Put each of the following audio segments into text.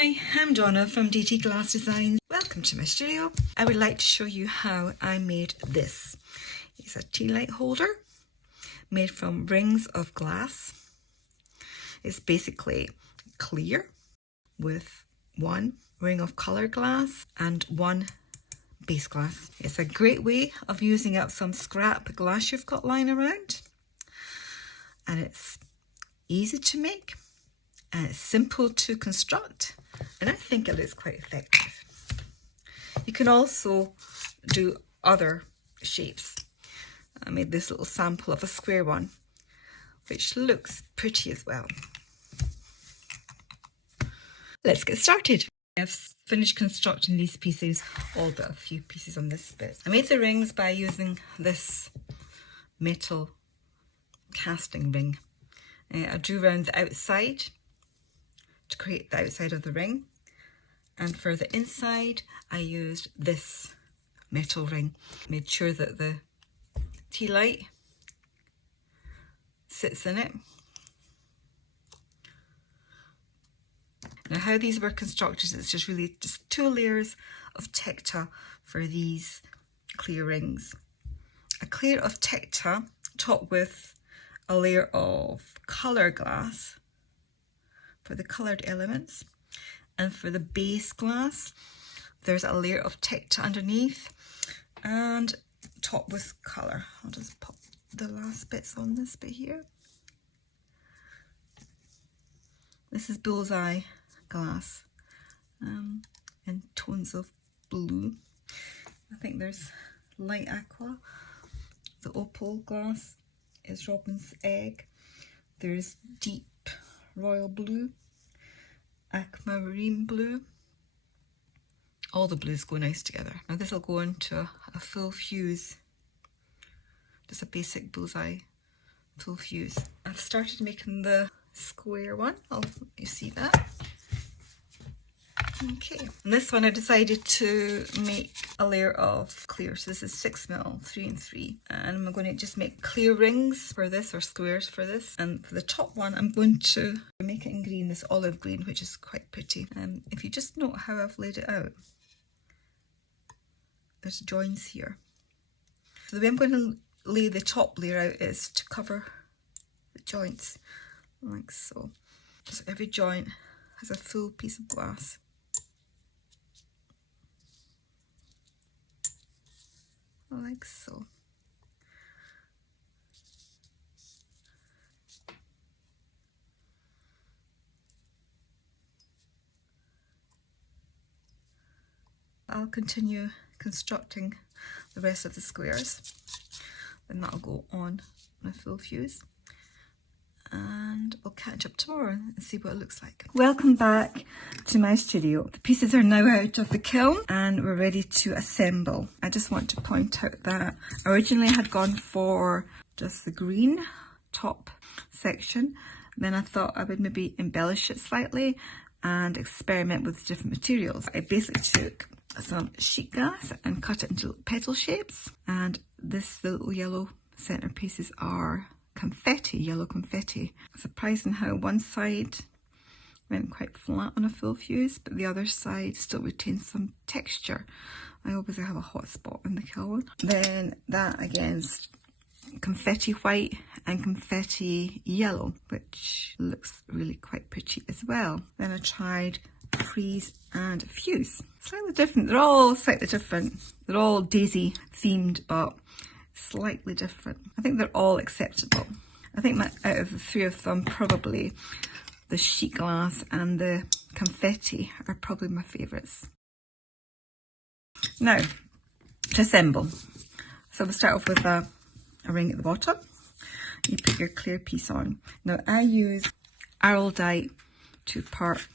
Hi, I'm Donna from DT Glass Designs. Welcome to my studio. I would like to show you how I made this. It's a tea light holder made from rings of glass. It's basically clear with one ring of colour glass and one base glass. It's a great way of using up some scrap glass you've got lying around, and it's easy to make and it's simple to construct, and I think it looks quite effective. You can also do other shapes. I made this little sample of a square one, which looks pretty as well. Let's get started. I've finished constructing these pieces, all but a few pieces on this bit. I made the rings by using this metal casting ring. I drew around the outside to create the outside of the ring, and for the inside I used this metal ring. Made sure that the tea light sits in it. Now how these were constructed, it's just really just 2 layers of Tekta for these clear rings. A clear of Tekta topped with a layer of colour glass for the coloured elements, and for the base glass there's a layer of Tekta underneath and topped with colour. I'll just pop the last bits on this bit here. This is Bullseye glass in tones of blue. I think there's light aqua. The opal glass is robin's egg. There's deep royal blue, aquamarine blue. All the blues go nice together. Now this will go into a full fuse, just a basic Bullseye full fuse. I've started making the square one. I'll let you see that. Okay, and this one I decided to make a layer of clear. So this is 6mm 3 and 3, and I'm going to just make clear rings for this, or squares for this. And for the top one I'm going to make it in green, this olive green, which is quite pretty. If you just note how I've laid it out, there's joins here. So the way I'm going to lay the top layer out is to cover the joints like so. So every joint has a full piece of glass. Like so. I'll continue constructing the rest of the squares, then that'll go on a full fuse, and we'll catch up tomorrow and see what it looks like. Welcome back to my studio. The pieces are now out of the kiln and we're ready to assemble. I just want to point out that originally I had gone for just the green top section. Then I thought I would maybe embellish it slightly and experiment with different materials. I basically took some sheet glass and cut it into petal shapes, and the little yellow centerpieces are confetti, yellow confetti. Surprising how one side went quite flat on a full fuse, but the other side still retains some texture. I always have a hot spot in the kiln. Then that against confetti white and confetti yellow, which looks really quite pretty as well. Then I tried freeze and fuse. Slightly different. They're all slightly different. They're all daisy themed, but slightly different. I think they're all acceptable. I think out of the 3 of them, probably the sheet glass and the confetti are probably my favourites. Now, to assemble. So we'll start off with a ring at the bottom. You put your clear piece on. Now I use Araldite 2-part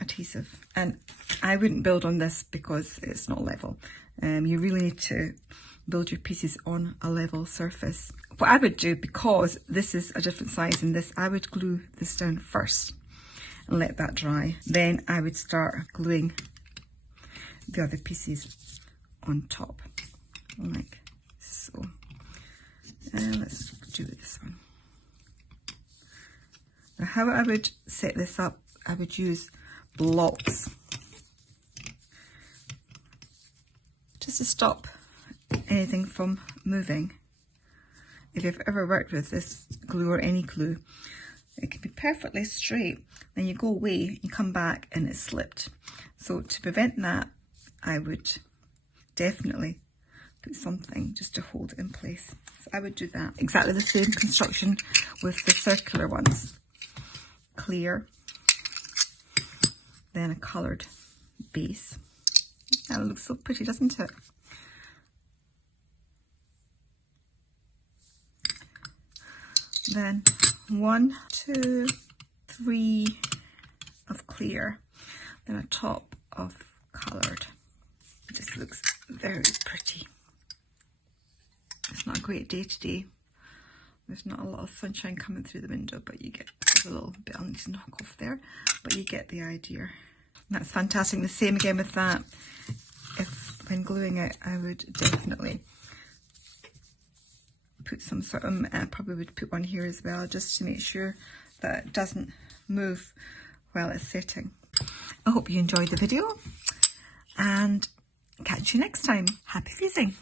adhesive, and I wouldn't build on this because it's not level. You really need to build your pieces on a level surface. What I would do, because this is a different size than this, I would glue this down first and let that dry. Then I would start gluing the other pieces on top, like so. And let's do this one. Now how I would set this up, I would use blocks just to stop anything from moving. If you've ever worked with this glue or any glue, it can be perfectly straight, then you go away, you come back and it's slipped. So to prevent that, I would definitely put something just to hold it in place. So I would do that. Exactly the same construction with the circular ones. Clear, then a coloured base. That looks so pretty, doesn't it? Then 1, 2, 3 of clear, then a top of coloured. It just looks very pretty. It's not a great day today. There's not a lot of sunshine coming through the window, but you get a little bit. I'll need to knock off there, but you get the idea. That's fantastic. The same again with that. If when gluing it, I would definitely put some sort of, I probably would put one here as well, just to make sure that it doesn't move while it's setting. I hope you enjoyed the video and catch you next time. Happy fusing!